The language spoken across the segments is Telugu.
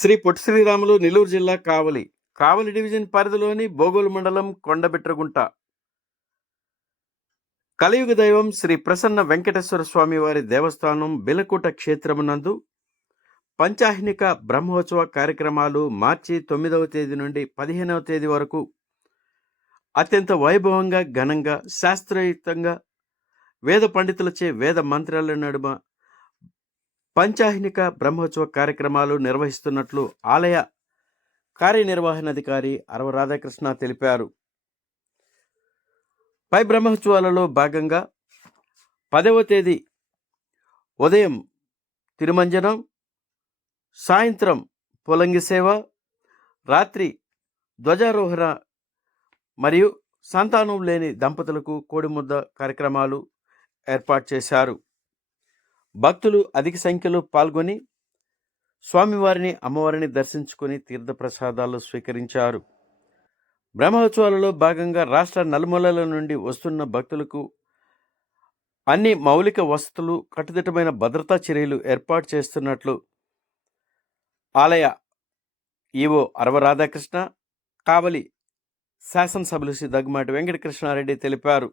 శ్రీ పొట్టి శ్రీరాములు నెల్లూరు జిల్లా కావలి. కావలి డివిజన్ పరిధిలోని బోగోలు మండలం కొండబిట్రగుంట. కలియుగ దైవం శ్రీ ప్రసన్న వెంకటేశ్వర స్వామి వారి దేవస్థానం బిలకూట క్షేత్రమునందు పంచాహ్నిక బ్రహ్మోత్సవ కార్యక్రమాలు మార్చి తొమ్మిదవ తేదీ నుండి పదిహేనవ తేదీ వరకు అత్యంత వైభవంగా ఘనంగా శాస్త్రయుక్తంగా వేద పండితులచే వేద మంత్రాల నడుమ పంచాహ్నిక బ్రహ్మోత్సవ కార్యక్రమాలు నిర్వహిస్తున్నట్లు ఆలయ కార్యనిర్వహణాధికారి అరవ రాధాకృష్ణ తెలిపారు. పై బ్రహ్మోత్సవాలలో భాగంగా పదవ తేదీ ఉదయం తిరుమంజనం సాయంత్రం పొలంగి సేవ రాత్రి ధ్వజారోహణ మరియు సంతానం లేని దంపతులకు కోడిముద్ద కార్యక్రమాలు ఏర్పాటు చేశారు. భక్తులు అధిక సంఖ్యలో పాల్గొని స్వామివారిని అమ్మవారిని దర్శించుకొని తీర్థప్రసాదాలు స్వీకరించారు. బ్రహ్మోత్సవాలలో భాగంగా రాష్ట్ర నలుమూలల నుండి వస్తున్న భక్తులకు అన్ని మౌలిక వసతులు కట్టుదిట్టమైన భద్రతా చర్యలు ఏర్పాటు చేస్తున్నట్లు ఆలయ ఈవో అరవ రాధాకృష్ణ కావలి శాసనసభలు శ్రీ దగ్గుమాటి వెంకటకృష్ణారెడ్డి తెలిపారు.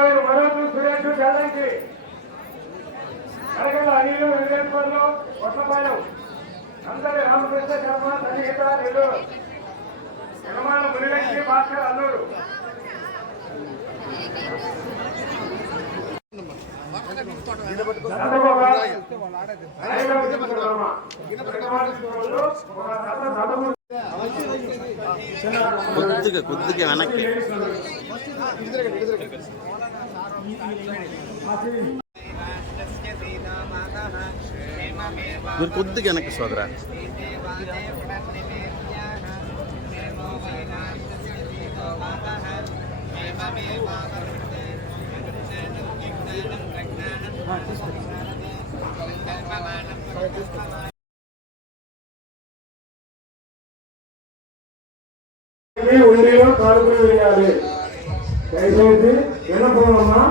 ముఖ్యమైన మరోజు సురేష్ జాలంకి కడగల అనిలు విజయపూర్లో కొత్తపాలెం అందరి రామకృష్ణ శర్మ సన్నిహిత నెల్లూరు. యజమాన మునిలక్ష్మి భాస్కర్ అల్లూరు. కొద్దిగా కొద్దిగా వెనక్కి. ಇವ್ರು ಕೊದ್ದಿಗೆ ಏನಕ್ಕೆ ಸೋದ್ರ உயிரையோ காடுபடி விளையாது தயவுசெய்து என்ன பண்ணுவோம்னா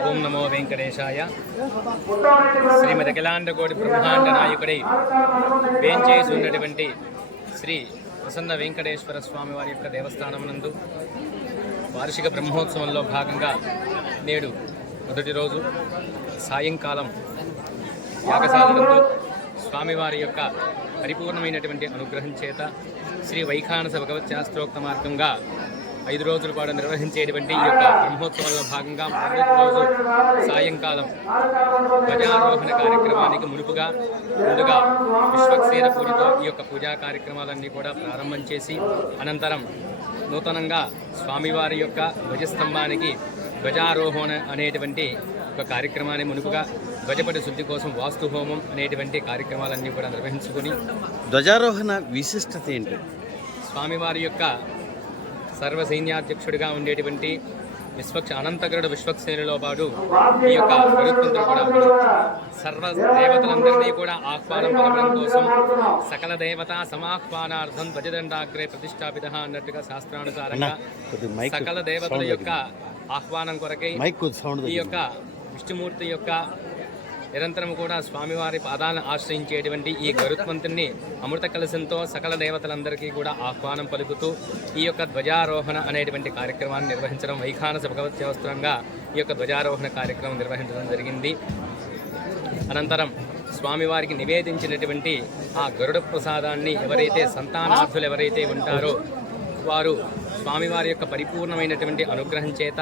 ఓం నమో వెంకటేశాయ. శ్రీమతి అఖిలాండకోటి బ్రహ్మాండ నాయకుడై వేంచేసి ఉన్నటువంటి శ్రీ ప్రసన్న వెంకటేశ్వర స్వామి వారి యొక్క దేవస్థానం నందు వార్షిక బ్రహ్మోత్సవంలో భాగంగా నేడు మొదటి రోజు సాయంకాలం యాగశాలందు స్వామివారి యొక్క పరిపూర్ణమైనటువంటి అనుగ్రహం చేత శ్రీ వైఖానస భగవత్ శాస్త్రోక్త మార్గంగా ఐదు రోజుల పాటు నిర్వహించేటువంటి ఈ యొక్క బ్రహ్మోత్సవంలో భాగంగా రోజు సాయంకాలం ధ్వజారోహణ కార్యక్రమానికి మునుపుగా ముందుగా విశ్వక్సేన పూజతో ఈ యొక్క పూజా కార్యక్రమాలన్నీ కూడా ప్రారంభం చేసి అనంతరం నూతనంగా స్వామివారి యొక్క ధ్వజస్తంభానికి ధ్వజారోహణ అనేటువంటి ఒక కార్యక్రమాన్ని మునుపుగా ధ్వజపటి శుద్ధి కోసం వాస్తు హోమం అనేటువంటి కార్యక్రమాలన్నీ కూడా నిర్వహించుకొని ధ్వజారోహణ విశిష్టత ఏంటి? స్వామివారి యొక్క సర్వ సైన్యాధ్యక్షుడిగా ఉండేటువంటి విశ్వక్ష అనంతగరుడు విశ్వక్సేనులో పాటు ఈ యొక్క గరుత్మంతుడు కూడా సర్వ దేవతలందరినీ కూడా ఆహ్వానం పలకడం కోసం సకల దేవత సమాహ్వానార్థం ధ్వజదండాగ్రే ప్రతిష్టాపిత అన్నట్టుగా శాస్త్రానుసారంగా సకల దేవతల యొక్క ఆహ్వానం కొరకై ఈ యొక్క విష్ణుమూర్తి యొక్క నిరంతరం కూడా స్వామివారి పాదాలను ఆశ్రయించేటువంటి ఈ గరుత్మంతుని అమృత కలశంతో సకల దేవతలందరికీ కూడా ఆహ్వానం పలుకుతూ ఈ యొక్క ధ్వజారోహణ అనేటువంటి కార్యక్రమాన్ని నిర్వహించడం వైఖానస భగవత్ దేవస్థానంగా ఈ యొక్క ధ్వజారోహణ కార్యక్రమం నిర్వహించడం జరిగింది. అనంతరం స్వామివారికి నివేదించినటువంటి ఆ గరుడ ప్రసాదాన్ని ఎవరైతే సంతానార్థులు ఎవరైతే ఉంటారో వారు స్వామివారి యొక్క పరిపూర్ణమైనటువంటి అనుగ్రహం చేత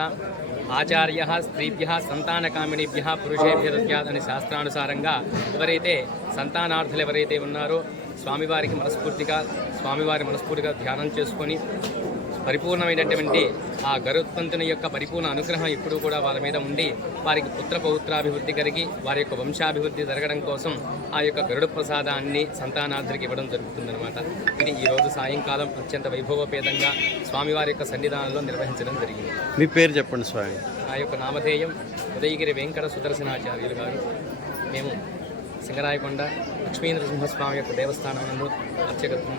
ఆచార్య స్త్రీభ్య సంతానకామినిభ్య పురుషేభ్య దద్యాత్ అని శాస్త్రానుసారంగా ఎవరైతే సంతానార్థులు ఎవరైతే ఉన్నారో స్వామివారికి మనస్ఫూర్తిగా స్వామివారి మనస్ఫూర్తిగా ధ్యానం చేసుకొని పరిపూర్ణమైనటువంటి ఆ గరుత్మంతుని యొక్క పరిపూర్ణ అనుగ్రహం ఎప్పుడూ కూడా వాళ్ళ మీద ఉండి వారికి పుత్ర పౌత్రాభివృద్ధి కలిగి వారి యొక్క వంశాభివృద్ధి జరగడం కోసం ఆ యొక్క గరుడ ప్రసాదాన్ని సంతానార్థులకు ఇవ్వడం జరుగుతుందన్నమాట. ఇది ఈ రోజు సాయంకాలం అత్యంత వైభవపేతంగా స్వామివారి యొక్క సన్నిధానంలో నిర్వహించడం జరిగింది. మీ పేరు చెప్పండి స్వామి. ఆ యొక్క నామధేయం ఉదయగిరి వెంకట సుదర్శనాచార్యులు గారు. మేము సింగరాయకొండ లక్ష్మీ నరసింహస్వామి యొక్క దేవస్థానం నందు అర్చకత్వం